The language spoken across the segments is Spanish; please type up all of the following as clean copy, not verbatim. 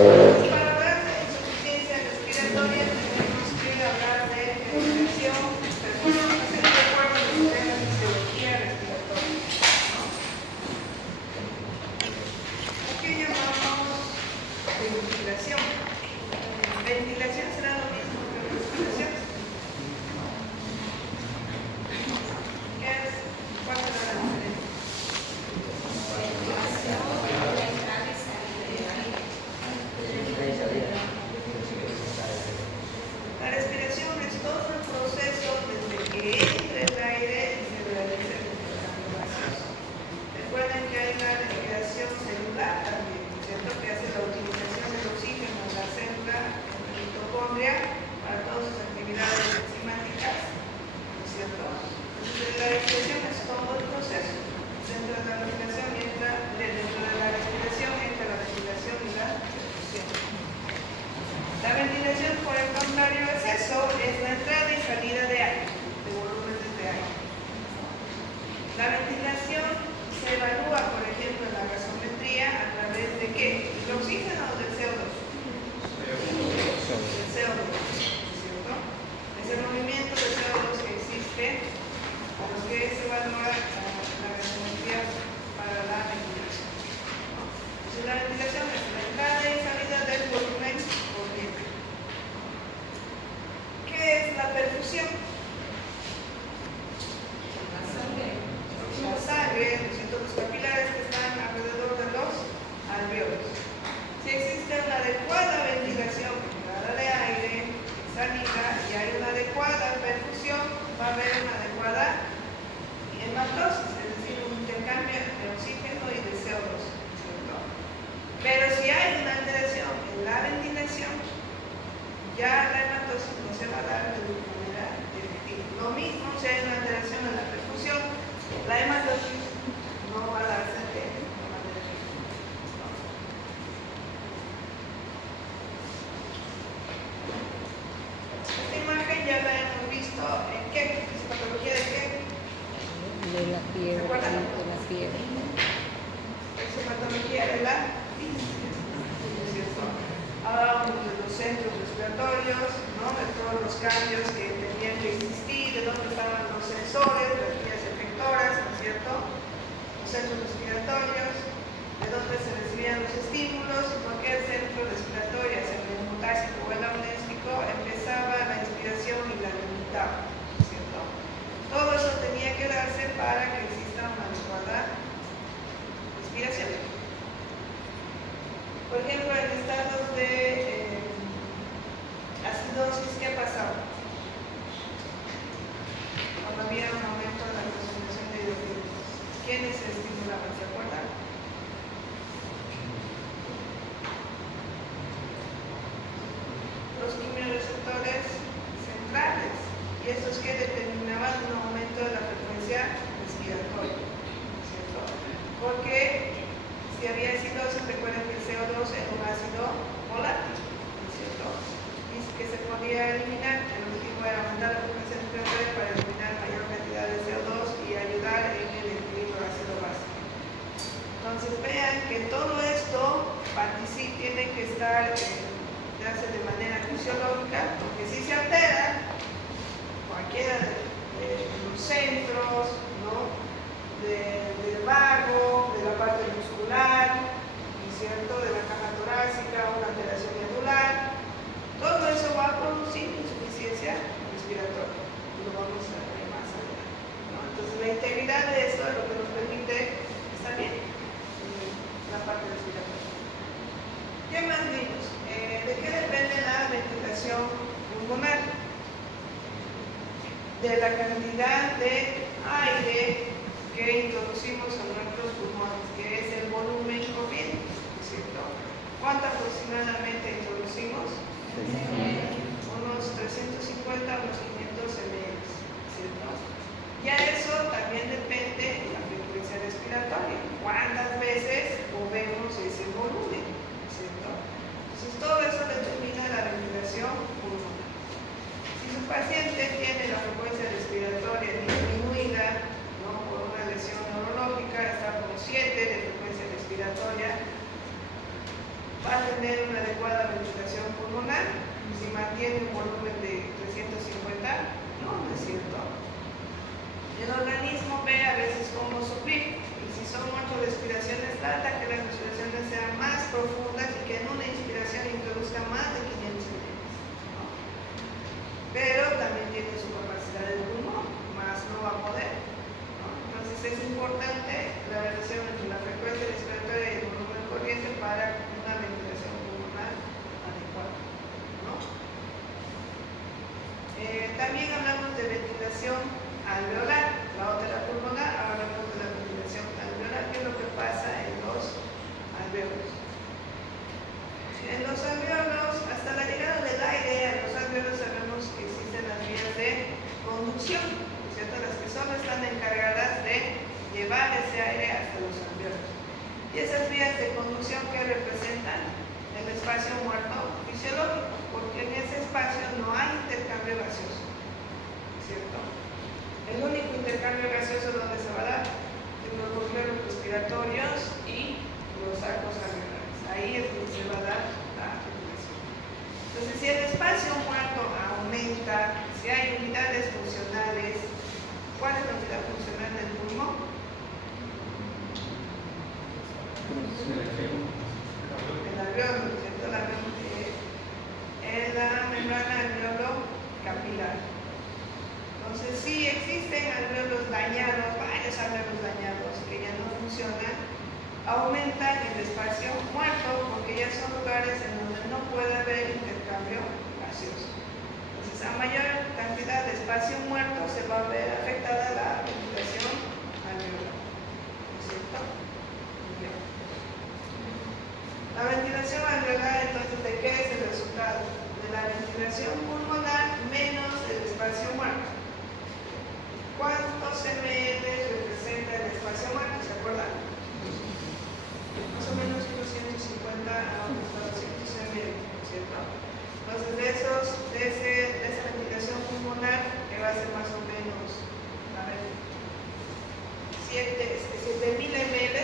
Y para hablar de insuficiencia respiratoria tenemos que hablar de ventilación, pero no sé si recuerdan ustedes la fisiología respiratoria, ¿no? ¿A qué llamamos ventilación? Ventilación será lo mismo que respiración. ¿Cuál será la diferencia? La respiración es todo el proceso desde que entra el aire y se realiza el intercambio gaseoso. Recuerden que hay la respiración celular también, ¿cierto? Que hace la utilización del oxígeno en la célula, en la mitocondria, para todas sus actividades enzimáticas, ¿no es cierto? Entonces la respiración es todo el proceso. Dentro de la respiración entra la respiración y la ejecución. La ventilación, por el contrario, es eso, es la entrada y salida de aire, de volúmenes de aire. La ventilación se evalúa, por ejemplo, en la gasometría a través de ¿qué? ¿Del oxígeno o del CO2? Del CO2, ¿cierto? Es el movimiento de CO2 que existe, a lo que se evalúa la gasometría para la ventilación. Entonces, la ventilación es la entrada y salida del volumen por tiempo. ¿Qué es la perfusión? La sangre, los capilares que están alrededor de los alveolos. Si existe una adecuada ventilación, entrada de aire, salida, y hay una adecuada perfusión, va a haber una adecuada hematosis, es decir, un intercambio de oxígeno y de CO2, ¿cierto? Pero si hay una alteración en la ventilación, ya la hematosis no se va a dar de manera efectiva. Lo mismo si hay una alteración en la perfusión, la hematosis no va a darse de manera efectiva. Esta imagen ya la hemos visto en qué patología de qué. De la fiebre, ¿Se acuerdan? de la fiebre. Es patología de la física, ¿cierto? Hablábamos de los centros respiratorios, ¿no? De todos los cambios que tenían que existir, de dónde estaban los sensores, las vías efectoras, ¿no es cierto? Los centros respiratorios, de dónde se recibían los estímulos, y por qué el centro respiratorio, el neumotásico o el amnésico, empezaba la inspiración y la limitaba, ¿no es cierto? Todo eso tenía que darse para que exista una adecuada respiración. Por ejemplo, en estados de acidosis, ¿qué ha pasado? Cuando había un aumento de la concentración de hidroquímicos, ¿quiénes se estimulaban? ¿Se acuerdan? Los quimioreceptores centrales, y estos que determinaban un aumento de la frecuencia respiratoria, ¿cierto? Porque si había acidosis, recuerden que el CO2 era un ácido volátil, ¿cierto? Y que se podía eliminar, el objetivo era aumentar la frecuencia respiratoria para eliminar mayor cantidad de CO2 y ayudar en el equilibrio ácido-base. Entonces vean que todo esto tiene que estar de manera fisiológica, porque si se altera cualquiera de los centros, ¿no? Del vago, de la parte muscular, ¿no es cierto? De la caja torácica, una alteración medular, todo eso va a producir insuficiencia respiratoria. Lo vamos a ver más adelante, ¿no? Entonces la integridad de esto es lo que nos permite estar bien en la parte respiratoria. ¿Qué más vimos? ¿De qué depende la ventilación pulmonar? De la cantidad de aire que introducimos a nuestros pulmones, que es el volumen corriente, ¿cierto? ¿Cuánto aproximadamente introducimos? Unos 350 a unos 500 ml, ¿cierto? Ya eso también depende de la frecuencia respiratoria. ¿Cuántas veces movemos ese volumen? ¿Cierto? Entonces todo eso determina la ventilación pulmonar. Si su paciente tiene la frecuencia respiratoria disminuida, ¿no? Por una lesión neurológica, está por 7 de frecuencia respiratoria, adecuada ventilación pulmonar, si mantiene un volumen de 350, no es cierto. El organismo ve a veces cómo suplir, y si son 8 respiraciones, trata que las respiraciones sean más profundas y que en una inspiración introduzca más de 500 ml. ¿No? Pero también tiene su capacidad de pulmón, más no va a poder. ¿No? Entonces es importante la relación entre la frecuencia respiratoria y el volumen corriente para una ventilación pulmonar adecuada. ¿No? También hablamos de ventilación alveolar, la otra pulmonar. Ahora hablamos de la ventilación alveolar, que es lo que pasa en los alveolos. En los alveolos, hasta la llegada del aire a los alveolos, sabemos que existen las vías de conducción, ¿cierto? Las que solo están encargadas de llevar ese aire hasta los alveolos. Y esas vías de conducción que representan el espacio muerto fisiológico, porque en ese espacio no hay intercambio gaseoso, ¿cierto? El único intercambio gaseoso donde se va a dar en los alveolos respiratorios y los arcos alveolares. Ahí es donde se va a dar la ventilación. Entonces, si el espacio muerto aumenta, si hay unidades funcionales, ¿cuál es la unidad funcional del pulmón? El alveolo, ¿cierto? La membrana alveolo capilar. Entonces, si existen alveolos dañados, varios alveolos dañados que ya no funcionan, aumentan el espacio muerto porque ya son lugares en donde no puede haber intercambio gaseoso. Entonces, a mayor cantidad de espacio muerto se va a ver afectada la ventilación alveolar. ¿No es cierto? Bien. La ventilación alveolar, entonces, ¿de qué es el resultado? De la ventilación pulmonar menos el espacio muerto. ¿Cuántos ml representa el espacio muerto? ¿Se acuerdan? Más o menos unos 150 a unos 200 ml, ¿cierto? Entonces, de esa ventilación pulmonar, que va a ser más o menos, a ver, 7.000 ml,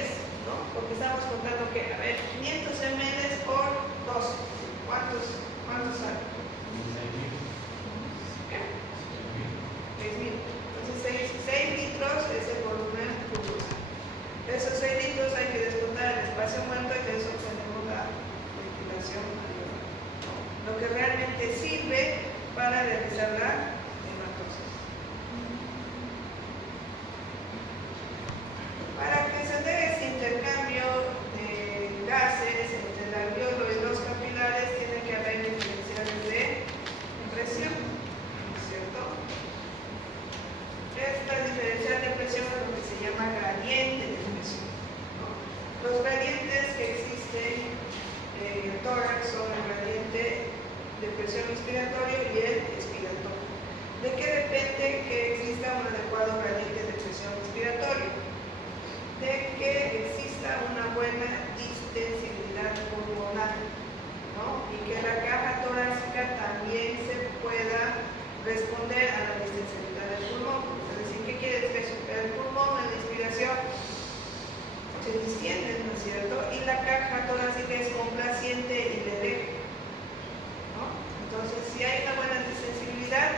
¿no? Porque estamos contando que, a ver, 500 ml por 2, ¿cuántos hay? ¿Qué? 6.000. Entonces, 6 litros es el volumen pulmonar. De esos 6 litros hay que descontar el espacio muerto y de eso tenemos la ventilación alveolar. Lo que realmente sirve para realizar la hematosis. Para que se dé ese intercambio de gases entre el alveolo y los capilares, tiene que haber diferenciales de presión, ¿cierto? Esta diferencial de presión es lo que se llama gradiente de presión, ¿no? Los gradientes que existen en el tórax son el gradiente de presión inspiratorio y el expiratorio. ¿De qué depende que exista un adecuado gradiente de presión inspiratorio? De que exista una buena distensibilidad pulmonar, ¿no? Y que la caja torácica también se pueda responder a la distensibilidad del pulmón. Es decir, ¿qué quiere decir eso? Que el pulmón en la inspiración se distiende, ¿no es cierto? Y la caja torácica es complaciente y leve, ¿no? Entonces, si hay una buena distensibilidad,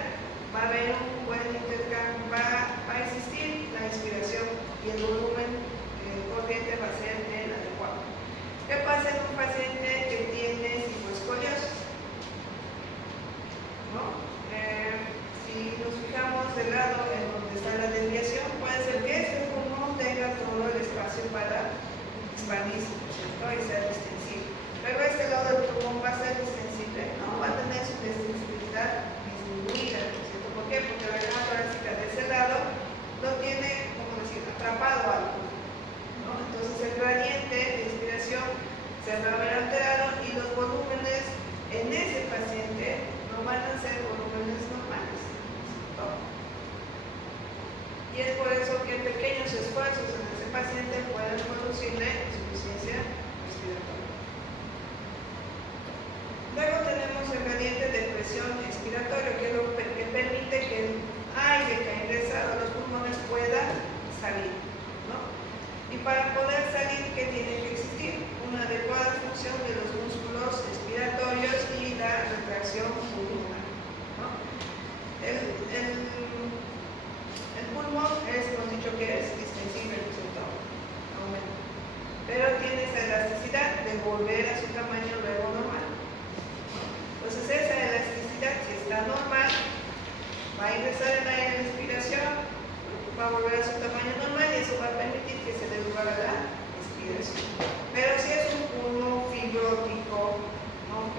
va a haber un buen intercambio, va a existir la inspiración y el volumen corriente va a ser el adecuado. ¿Qué pasa en un paciente que tiene cifoescoliosis? ¿No? Si nos fijamos del lado en donde está la desviación, puede ser que este pulmón tenga todo el espacio para expandirse, ¿no? Y ser extensivo. Pero este lado del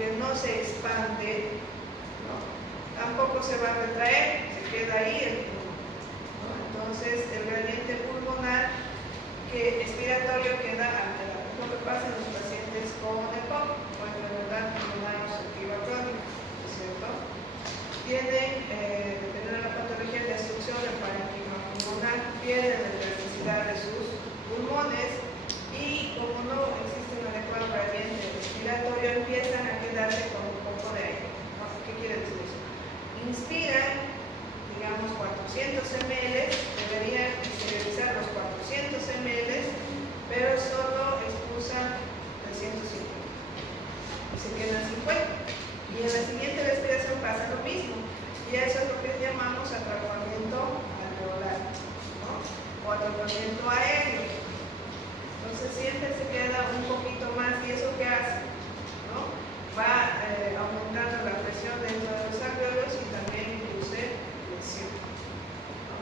porque no se expande, ¿no? Tampoco se va a retraer, se queda ahí el pulmón, ¿no? Entonces el gradiente pulmonar expiratorio queda alterado. Es lo que pasa en los pacientes con EPOC o enfermedad pulmonar obstructiva crónica, ¿no es cierto? Tienen, dependiendo de la patología de destrucción del parénquima pulmonar, pierden la elasticidad de sus pulmones y como no existe un adecuado gradiente respiratorio, empiezan a quedarse con un poco de aire, ¿no? ¿Qué quiere decir eso? Inspiran, digamos 400 ml, deberían esterilizar los 400 ml, pero solo expulsan 350 y se quedan 50. Y en la siguiente respiración pasa lo mismo, y eso es lo que llamamos atrapamiento alveolar, ¿no? O atrapamiento aéreo. Entonces siempre se queda un poquito más, y eso que hace, ¿no? Va aumentando la presión dentro de los alveolos y también induce presión, ¿no?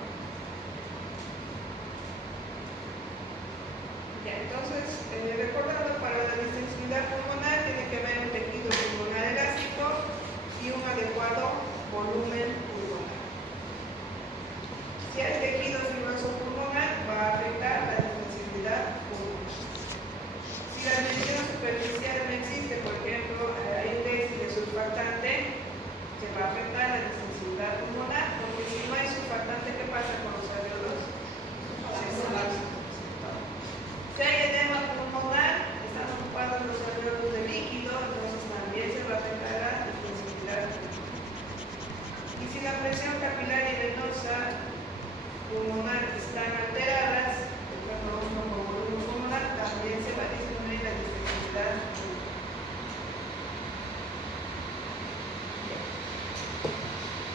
Ya, entonces, recordando, para la distensibilidad pulmonar tiene que haber un tejido pulmonar elástico y un adecuado volumen pulmonar. Si hay tejido fibroso pulmonar, va a afectar la distensibilidad pulmonar. Si la dimensión superficial no existe, por ejemplo, hay un déficit de surfactante, se va a afectar la distensibilidad pulmonar, porque si no hay surfactante, ¿qué pasa con los alveolos? Se colapsan. Si hay edema pulmonar, están ocupados los alveolos de líquido, entonces también se va a afectar la distensibilidad pulmonar. Y si la presión capilar y venosa pulmonar están alteradas, de acuerdo con volumen pulmonar, también se va a disminuir la distensibilad pulmonar.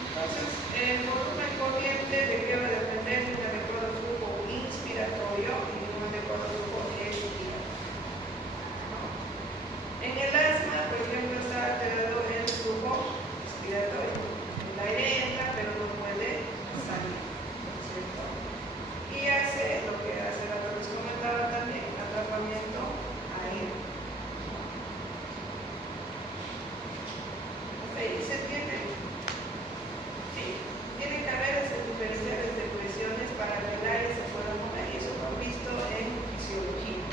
Entonces, el volumen corriente de qué va a depender de un adecuado flujo inspiratorio y de un adecuado flujo expiratorio. En el asma, por ejemplo, está alterado el flujo expiratorio. El aire entra, pero no puede salir, ¿cierto? Y hace lo que hace la que les comentaba también, atrapamiento aéreo. ¿Sí? ¿Se entiende? Sí. Tiene que haber diferenciales de presiones para que el aire se pueda mover, y eso lo han visto en fisiología.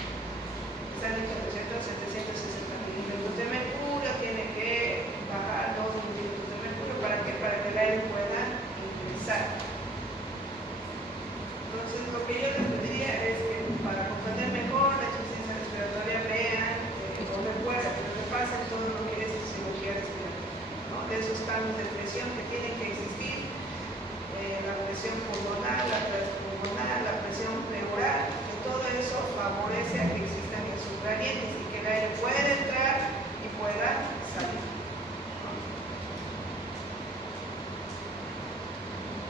Están hechos, ¿no es cierto? 760 milímetros de mercurio, tiene que bajar 2 milímetros de mercurio. ¿Para qué? Para que el aire pueda ingresar. Entonces, lo que yo les pediría es que para comprender mejor la insuficiencia respiratoria vean o recuerden lo que pasa en todo lo que es fisiología respiratoria, ¿no? De esos cambios de presión que tienen que existir, la presión pulmonar, la transpulmonar, la presión pleural, que todo eso favorece a que existan esos gradientes y que el aire pueda entrar y pueda salir.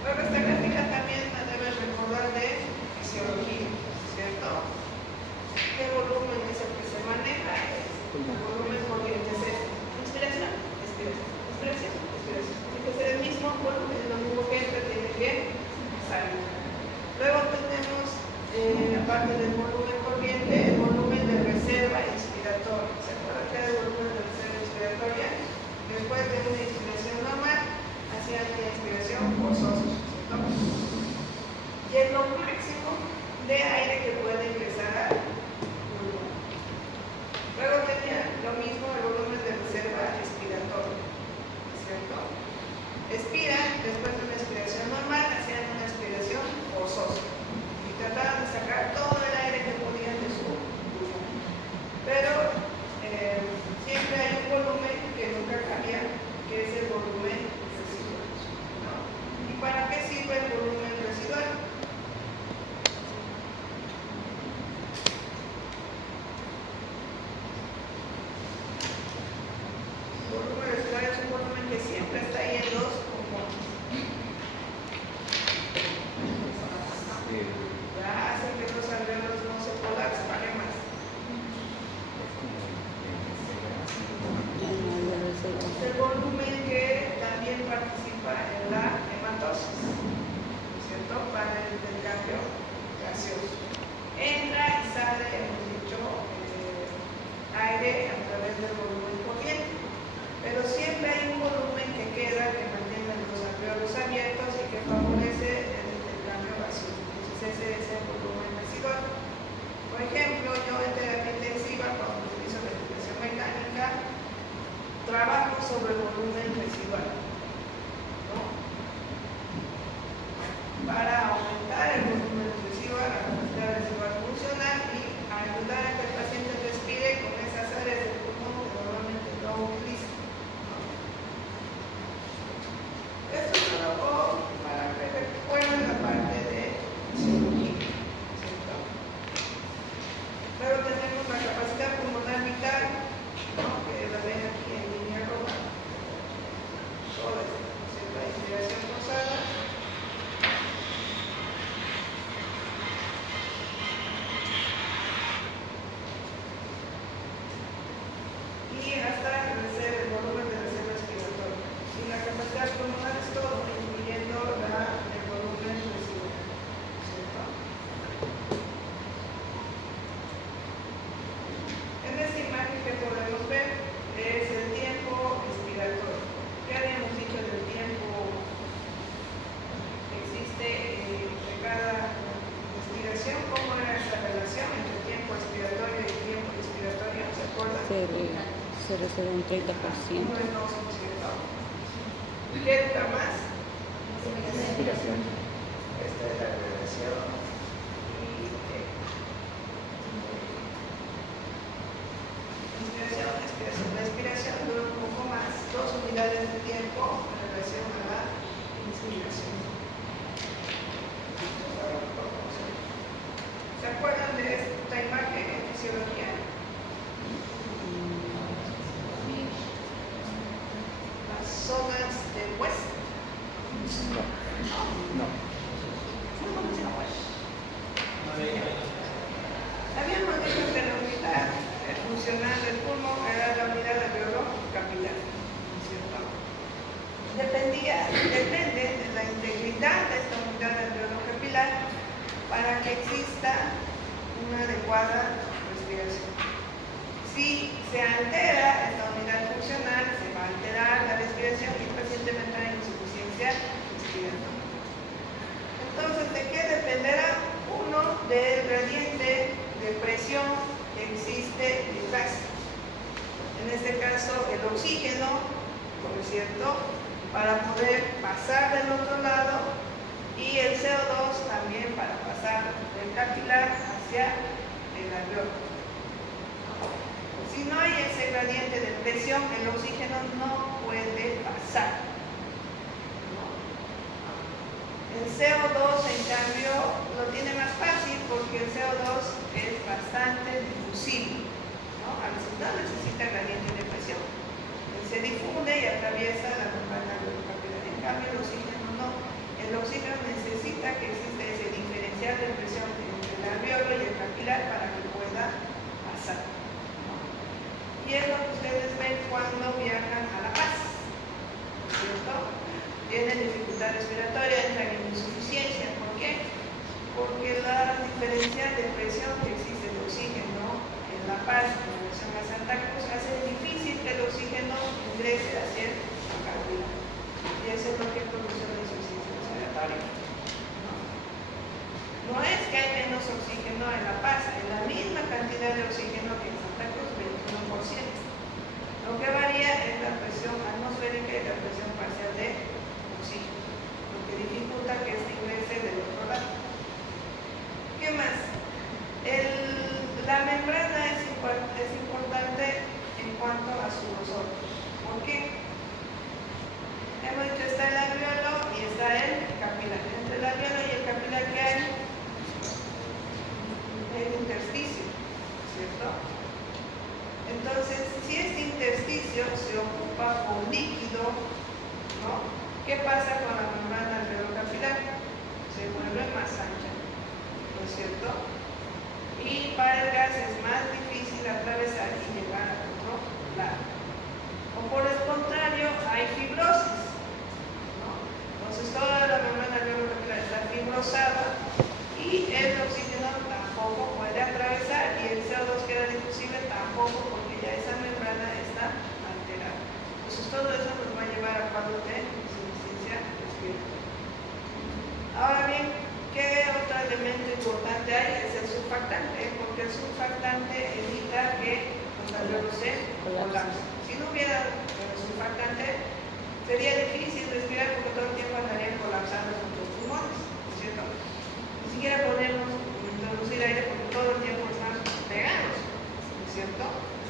Luego esta gráfica también la deben recordar de fisiología, ¿cierto? ¿Qué volumen es el que se maneja? El volumen corriente es este. Inspiración, expiración, inspiración, expiración. sobre el volumen residual, ¿no? Para aumentar el volumen residual, la capacidad residual funcional y ayudar a que el paciente respire con esas áreas del pulmón que normalmente no utiliza, ¿no? Esto es solo para que recuerden la parte de cirugía, ¿cierto? Luego tenemos la capacidad pulmonar vital, ¿no? Que la ven aquí en línea roja. Toda esta inspiración forzada. Y hasta el volumen de reserva respiratoria. Y la capacidad pulmonar es todo, incluyendo el volumen residual, ¿cierto? En esta imagen que podemos ver es el tiempo expiratorio. ¿Qué habíamos dicho del tiempo que existe entre cada respiración? ¿Cómo era esa relación entre tiempo expiratorio y tiempo expiratorio? ¿Se acuerdan? Un 30%. 1 es 2%. ¿Qué dura más? Respiración. Esta es la relación. Inspiración. La expiración dura un poco más, 2 unidades de tiempo en relación a la inspiración. ¿Se acuerdan de esta imagen en fisiología? Las zonas de West. No. Habíamos dicho que la unidad funcional del pulmón era la unidad alveolo capilar, ¿cierto? Depende de la integridad de esta unidad alveolo capilar para que exista una adecuada respiración. Si se altera esta unidad funcional, se va a alterar la respiración y el paciente va a entrar en insuficiencia respiratoria. Entonces, ¿de qué dependerá? Uno, del gradiente de presión que existe detrás. En este caso, el oxígeno, por cierto, para poder pasar del otro lado, y el CO2 también para pasar del capilar hacia el alveolo. Si no hay ese gradiente de presión, el oxígeno no puede pasar. El CO2, en cambio, lo tiene más fácil porque el CO2 es bastante difusible, ¿no? A veces no necesita gradiente de presión. Él se difunde y atraviesa la membrana alveolar. En cambio, el oxígeno no. El oxígeno necesita que exista ese diferencial de presión entre el alveolo y el capilar para que pueda pasar, ¿no? Y es lo que ustedes ven cuando viajan a La Paz, ¿cierto? Tienen dificultad respiratoria, entran en insuficiencia. ¿Por qué? Porque la diferencia de presión que existe de oxígeno en La Paz en relación a Santa Cruz hace difícil que el oxígeno ingrese hacia el capilar. Y eso es lo que produce la insuficiencia respiratoria. No es que hay menos oxígeno en La Paz, hay la misma cantidad de oxígeno que en Santa Cruz, 21%. Lo que varía es la presión atmosférica y la presión parcial de oxígeno, lo que dificulta que este ingrese del otro lado. ¿Qué más? La membrana es importante en cuanto a su grosor. ¿Por qué? Hemos dicho, está el alveolo y está el capilar. Entre el alveolo y el capilar, ¿qué hay? El intersticio, ¿cierto? Entonces, si este intersticio se ocupa por líquido, ¿no? ¿Qué pasa con la membrana alveolo-capilar? Se vuelve más ancha, ¿no es cierto? Y para el gas es más difícil atravesar y llegar al otro lado. O por el contrario, hay fibrosis, ¿no? Entonces toda la membrana alveolo-capilar está fibrosada y el oxígeno tampoco puede atravesar y el CO2 queda difusible tampoco porque ya esa membrana está alterada. Entonces todo eso nos va a llevar a cuadros de insuficiencia respiratoria. Ahora bien, ¿qué otro elemento importante hay? Es el surfactante, porque el surfactante evita que los alveolos se colapsen. Si no hubiera el surfactante, sería difícil respirar porque todo el tiempo andarían colapsando nuestros pulmones, ¿no es cierto? Ni siquiera podemos introducir aire porque todo el tiempo están pegados, ¿no es cierto?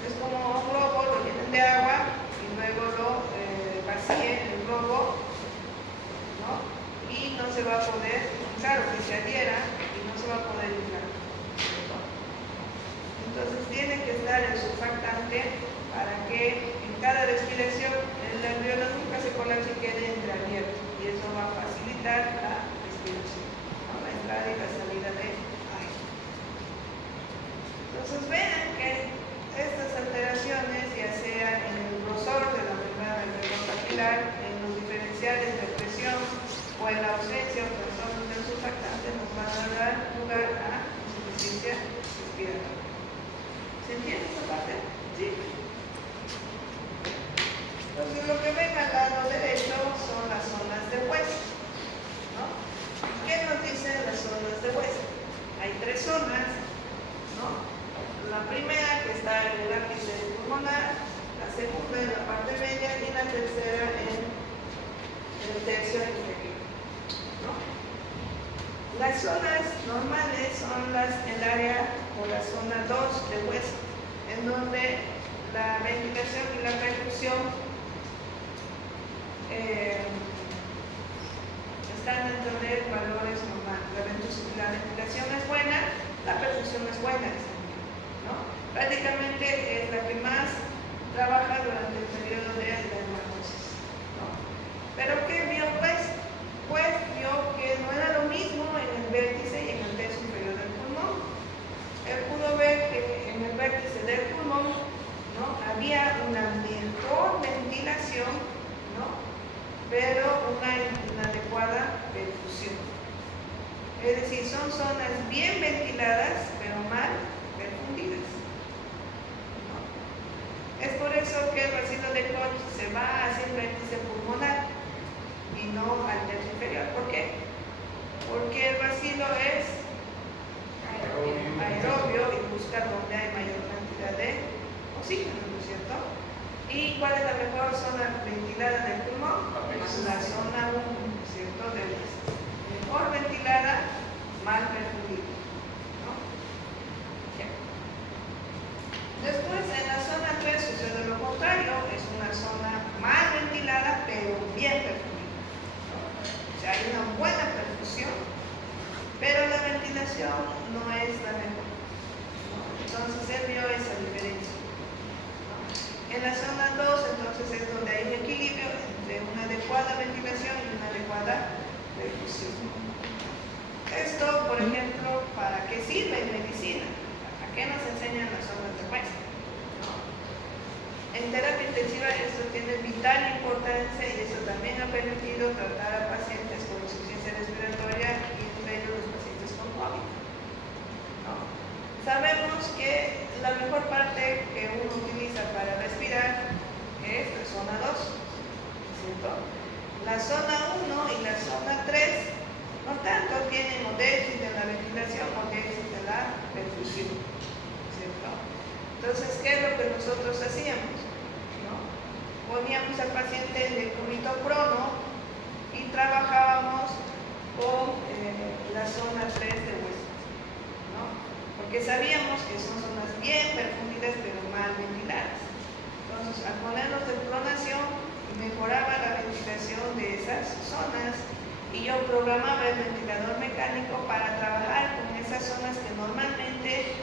Es como un globo, lo llenan de agua y luego lo vacíen el globo, ¿no? Y no se va a poder, claro que se adhiera y no se va a poder inflar, ¿cierto? Entonces tiene que estar el surfactante para que en cada respiración el alveolo nunca se colapse y quede entreabierto, y eso va a facilitar la respiración, ¿no? La entrada y la salida de aire. Entonces vean que estas alteraciones, ya sea en el grosor de la membrana del alveolo capilar, en los diferenciales de presión o en la ausencia o trastornos del surfactante, nos van a dar lugar a insuficiencia respiratoria. ¿Se entiende esta parte? Sí. Entonces lo que ven al lado derecho son las zonas de West, ¿no? ¿Qué nos dicen las zonas de West? Hay tres zonas, ¿no? La primera que está en el ápice pulmonar, la segunda en la parte media y la tercera en el tercio inferior, ¿no? Las zonas normales son el área o la zona 2 de West, en donde la ventilación y la perfusión están dentro de valores normales. La ventilación es buena, la perfusión es buena, ¿no? Prácticamente es la que más trabaja durante el periodo de la hematosis, ¿no? Pero ¿qué vio West? Pues vio que no era lo mismo en el vértice y en el tercio inferior del pulmón. Él pudo ver que en el vértice del pulmón, ¿no?, había una mejor ventilación, ¿no?, pero una inadecuada perfusión. Es decir, son zonas bien ventiladas, pero mal perfundidas, ¿no? Es por eso que el bacilo de Koch se va hacia el vértice pulmonar y no al tercio inferior. ¿Por qué? Porque el bacilo es aerobio y busca donde hay mayor cantidad de oxígeno, ¿no es cierto? ¿Y cuál es la mejor zona ventilada del pulmón? La zona 1, ¿no es cierto? De West. Mejor ventilada, mal perfundida, ¿no? Bien. Después, en la zona 3 sucede lo contrario, es una zona mal ventilada, pero bien perfundida, ¿no? O sea, hay una buena perfusión, pero la ventilación no es la mejor, ¿no? Entonces, él vio esa diferencia. En la zona 2, entonces, es donde hay un equilibrio entre una adecuada ventilación y una adecuada perfusión. Esto, por ejemplo, ¿para qué sirve en medicina? ¿A qué nos enseñan las zonas de West? ¿No? En terapia intensiva esto tiene vital importancia y eso también ha permitido tratar a pacientes con insuficiencia respiratoria y entre ellos los pacientes con COVID, ¿no? Sabemos que la mejor parte que uno utiliza para respirar es la zona 2, ¿cierto? La zona 1 y la zona 3, no tanto, tienen o déficit de la ventilación o déficit de la perfusión, ¿cierto? Entonces, ¿qué es lo que nosotros hacíamos? ¿No? Poníamos al paciente en decúbito prono y trabajábamos con la zona 3 de West, ¿no? Porque sabíamos que son zonas bien perfundidas pero mal ventiladas. Entonces, al ponernos en pronación, mejoraba la ventilación de esas zonas y yo programaba el ventilador mecánico para trabajar con esas zonas que normalmente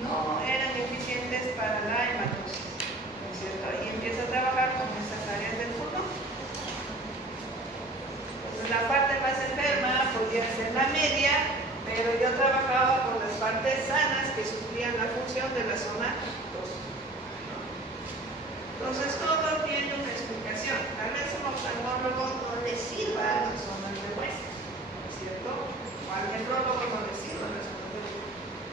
no eran eficientes para la hematosis, ¿no es cierto? Y empiezo a trabajar con esas áreas del pulmón. Entonces, la parte más enferma podía ser la media, pero yo trabajaba con las partes sanas que suplían la función de la zona 2. Entonces todo tiene una explicación. Tal vez un oftalmólogo no le sirva a las zonas de West, ¿no es cierto? O al nefrólogo no le sirva a las zonas de West.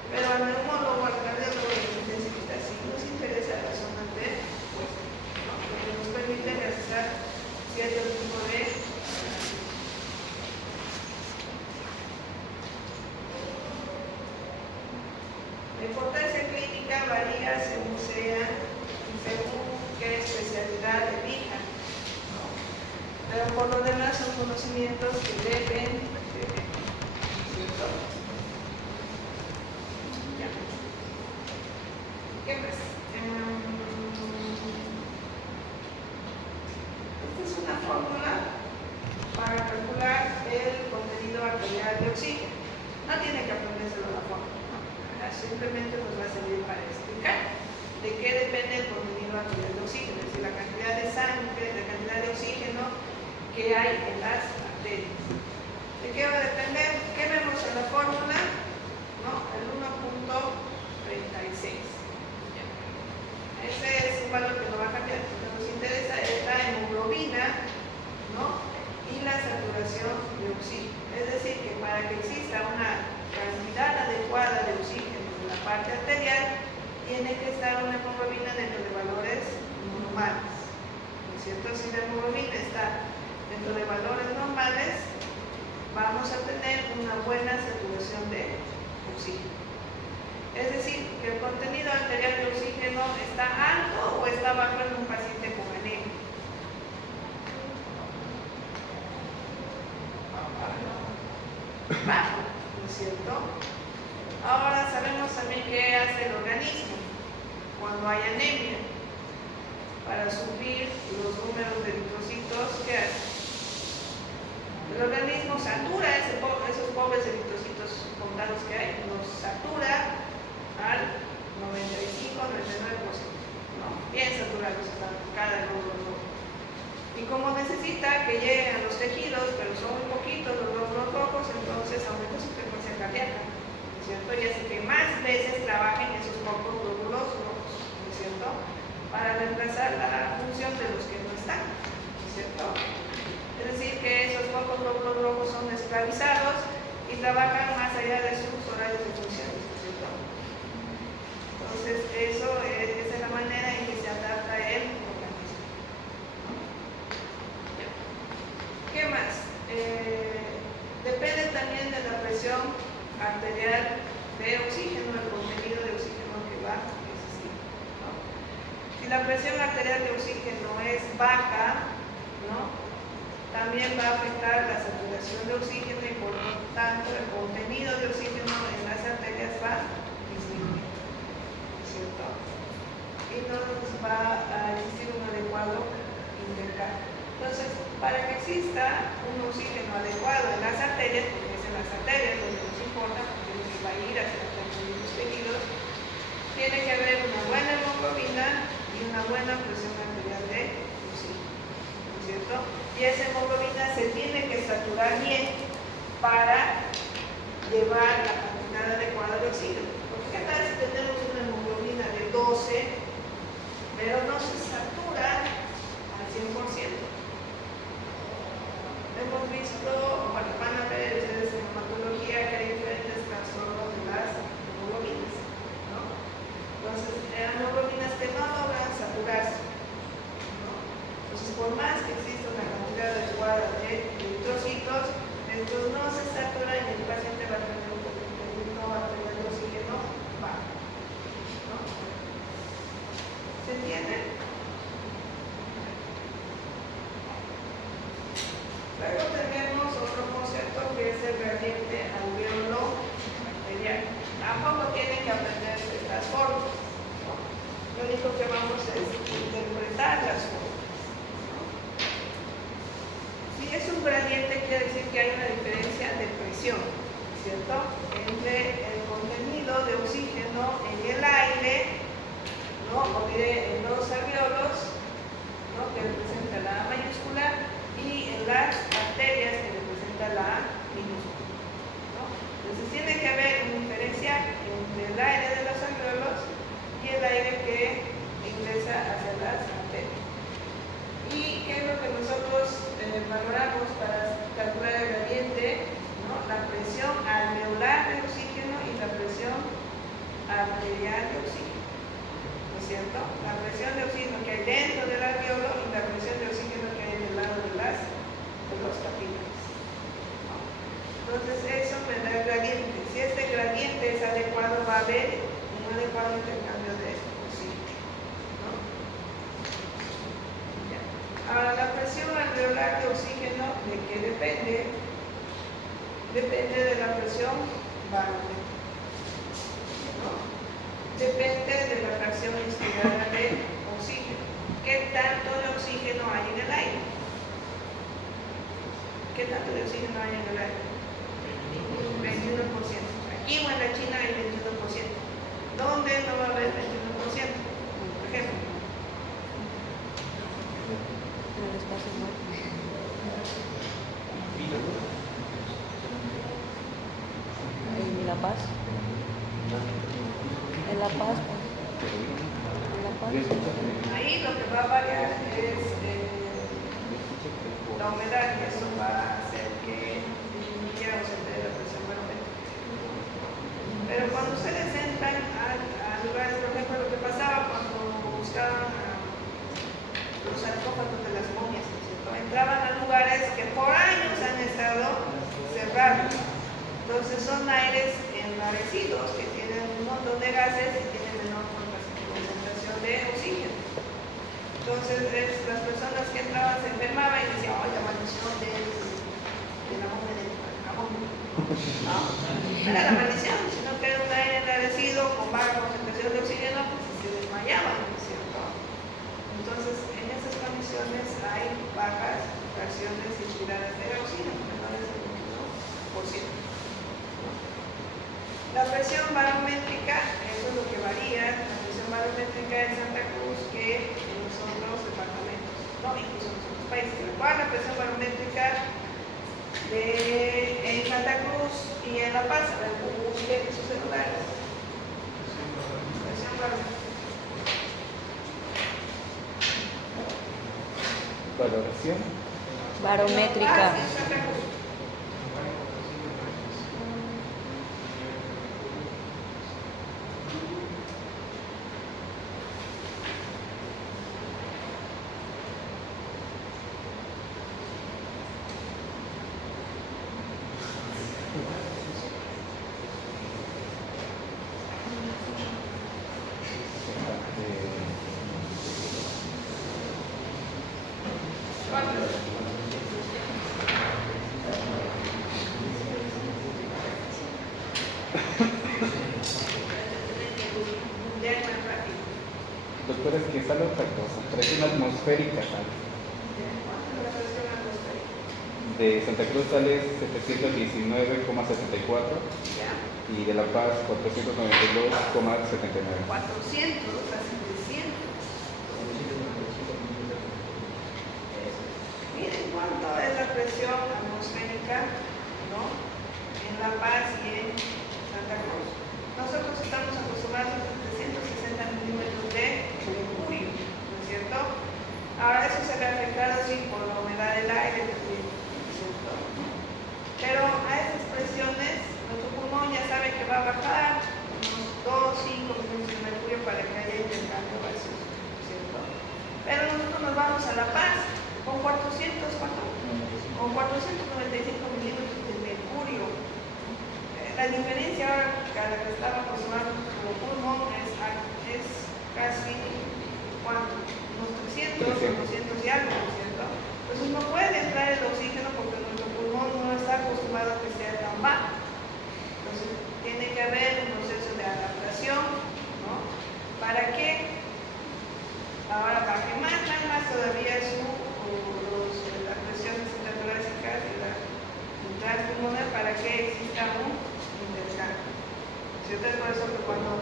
Pero al neumólogo, al cardiólogo y al intensivista sí nos interesa las zonas de West, ¿no? Porque nos permite realizar cierto tipo de la importancia clínica varía según qué especialidad por lo demás son conocimientos que deben, ¿cierto? Ya. ¿Qué más? Esta es una fórmula para calcular el contenido arterial de oxígeno. No tiene que aprendérselo la fórmula, ¿no? Simplemente nos va a servir para explicar de qué depende el contenido arterial de oxígeno, es decir, la cantidad de sangre, la cantidad de oxígeno que hay en las arterias. ¿De qué va a depender? ¿Qué vemos en la fórmula? ¿No? El 1.36. Ese es un valor que no va a cambiar. Lo que nos interesa es la hemoglobina, ¿no? Y la saturación de oxígeno. Es decir, que para que exista una cantidad adecuada de oxígeno en la parte arterial, tiene que estar una hemoglobina dentro de valores normales, ¿no es cierto? Si la hemoglobina está dentro de valores normales, vamos a tener una buena saturación de oxígeno. Es decir, que el contenido arterial de oxígeno está alto o está bajo en un paciente con anemia. Bajo, ¿no es cierto? Ahora sabemos también qué hace el organismo cuando hay anemia. Para subir los números de eritrocitos, ¿qué hace? El organismo satura esos pobres eritrocitos contados que hay, los satura al 95-99%, ¿no? Bien saturados están cada glóbulo rojo. Y como necesita que lleguen a los tejidos, pero son muy poquitos los glóbulos rojos, entonces aumenta su frecuencia cardíaca, ¿no es cierto? Y hace que más veces trabajen esos pocos glóbulos rojos, ¿no es cierto? Para reemplazar la función de los que no están, ¿no es cierto? Es decir, que esos pocos glóbulos rojos son esclavizados y trabajan más allá de sus horarios de funciones, ¿no es cierto? Entonces, esa es la manera en que se adapta el organismo. ¿Qué más? Depende también de la presión arterial de oxígeno, el contenido de oxígeno que va a existir, ¿no? Si la presión arterial de oxígeno es baja, ¿no? También va a afectar la saturación de oxígeno y por lo tanto el contenido de oxígeno en las arterias va a disminuir, ¿cierto? Y no va a existir un adecuado intercambio. Entonces, para que exista un oxígeno adecuado en las arterias, porque es en las arterias donde nos importa, porque es que va a ir hacia los tejidos, tiene que haber una buena hemoglobina y una buena presión arterial de oxígeno, ¿no es cierto? Y esa hemoglobina se tiene que saturar bien para llevar la cantidad adecuada de oxígeno. Porque ¿qué tal si tenemos una hemoglobina de 12, pero no se satura al 100%? Hemos visto, bueno, van a ver ustedes en hematología que hay diferentes trastornos de las hemoglobinas, ¿no? Entonces, hemoglobinas que no logran saturarse, ¿no? Entonces, por más que exista una cantidad adecuada de eritrocitos, estos no se saturan y el paciente va a tener un contenido arterial de oxígeno bajo, ¿no? ¿Se entiende? Luego tenemos otro concepto que es el gradiente alveolo arterial. Tampoco tienen que aprender estas formas, ¿no? Lo único que vamos es interpretar las formas, ¿no? Si es un gradiente, quiere decir que hay una diferencia de presión, ¿cierto? Entre el contenido de oxígeno en el aire, ¿no? O diré en los alveolos, ¿no? Que representa la A mayúscula, y en las arterias que representa la A minúscula, ¿no? Entonces tiene que haber una diferencia entre el aire de los alveolos y el aire que ingresa hacia las arterias. ¿Y qué es lo que nosotros valoramos para calcular el gradiente? ¿No? La presión alveolar de oxígeno y la presión arterial de oxígeno, ¿no es cierto? La presión de oxígeno que hay dentro del alveolo y la presión de oxígeno que hay del lado de los capilares, ¿no? Entonces eso me da el gradiente. Si este gradiente es adecuado, va a haber un adecuado intercambio de oxígeno, ¿no? Ya. Ahora, la presión alveolar de oxígeno, ¿de qué depende? Depende de la presión barométrica, ¿no? Depende de la fracción inspirada de oxígeno. ¿Qué tanto de oxígeno hay en el aire? ¿Qué tanto de oxígeno hay en el aire? 21%. Aquí o en la China hay 21%. ¿Dónde no va a haber 21%? Por ejemplo. En el espacio muerto. En La Paz. En La Paz. En La Paz. Ahí lo que va a variar es la humedad y eso va a hacer que disminuya o se dé la presión barométrica. Pero cuando ustedes entran a lugares, por ejemplo, lo que pasaba cuando buscaban los sarcófagos de las momias, ¿no es cierto? Entraban a lugares que por años han estado cerrados. Entonces son aires enrarecidos que tienen un montón de gases y tienen menor concentración de oxígeno. Entonces las personas que entraban se enfermaban y decían, oh, la maldición de la momia de Tutankamón. No, no era la maldición, sino que era un aire enrarecido con baja concentración de oxígeno, pues se desmayaban, ¿no es cierto? Entonces, en esas condiciones hay bajas fracciones inspiradas de oxígeno, menores del 1%. La presión barométrica, eso es lo que varía, la presión barométrica en Santa Cruz que en los otros departamentos, no, incluso en los otros países. ¿Cuál es la presión barométrica en Santa Cruz y en La Paz? A ver, busquen sus celulares. Presión barométrica. Valoración. Barométrica. Ah, sí, Santa Cruz. Doctora, es que sale otra cosa. Presión atmosférica sale. De Santa Cruz sale 719,74 y de La Paz 492,79. 400 a 700. Miren cuánto es la presión atmosférica, ¿no? En La Paz y en Santa Cruz. Nosotros estamos acostumbrados a 360 milímetros de mercurio, ¿no es cierto? Ahora eso se ve afectado, sí, por la humedad del aire también, ¿no es cierto? Pero a esas presiones, nuestro pulmón ya sabe que va a bajar unos 2-5 milímetros de mercurio para que haya intercambio gaseoso, ¿no es cierto? Pero nosotros nos vamos a La Paz con 400, ¿cuánto? Con 495 milímetros de mercurio. La diferencia ahora que a la que estaba acostumbrado nuestro pulmón es casi, ¿cuánto? Unos 300 o 200 y algo, ¿no es cierto? Entonces no puede entrar el oxígeno porque nuestro pulmón no está acostumbrado a que sea tan bajo. Entonces tiene que haber un proceso de adaptación, ¿no? Para que ahora baje más todavía las presiones intratorácicas y la transpulmonar para que exista un intercambio. ¿Cierto? Es por eso que cuando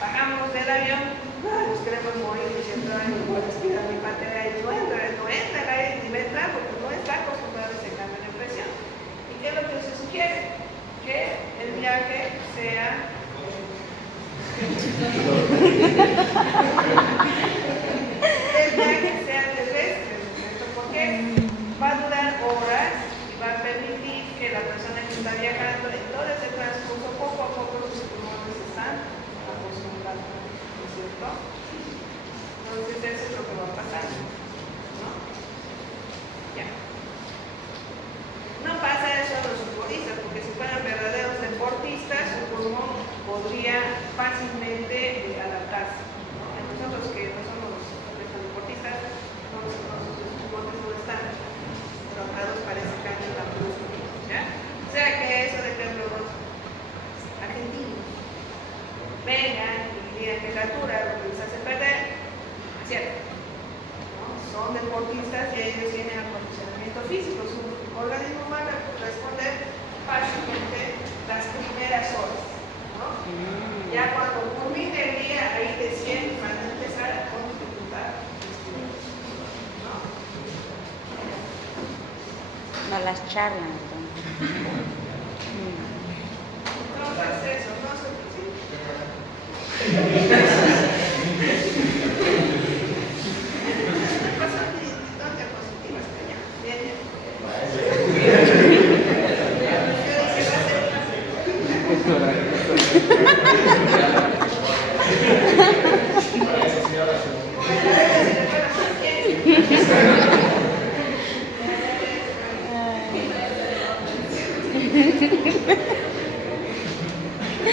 bajamos del avión, nos queremos morir diciendo, ay, no puedo respirar mi parte de aire, no entra el aire ni va a entrar porque no está acostumbrado a ese cambio de presión. ¿Y qué es lo que se sugiere? Que el viaje sea terrestre, ¿no es cierto? Porque va a durar horas y va a permitir que la persona que está viajando en todo ese transcurso, poco a poco sus pulmones están acostumbrados, ¿no es cierto? Entonces eso es lo que va a pasar, ¿no? Ya. No pasa eso a los futbolistas, porque si fueran verdaderos deportistas, su pulmón podría fácilmente adaptarse, ¿no? Nosotros que no somos deportistas, nuestros pulmones no están metabolistas y ellos tienen acondicionamiento físico. Su organismo va a responder fácilmente las primeras horas, ¿no? Ya cuando culmine el día ahí de 100 van a empezar con dificultad, ¿no? No las charlan, entonces. Entonces eso, no se preocupen.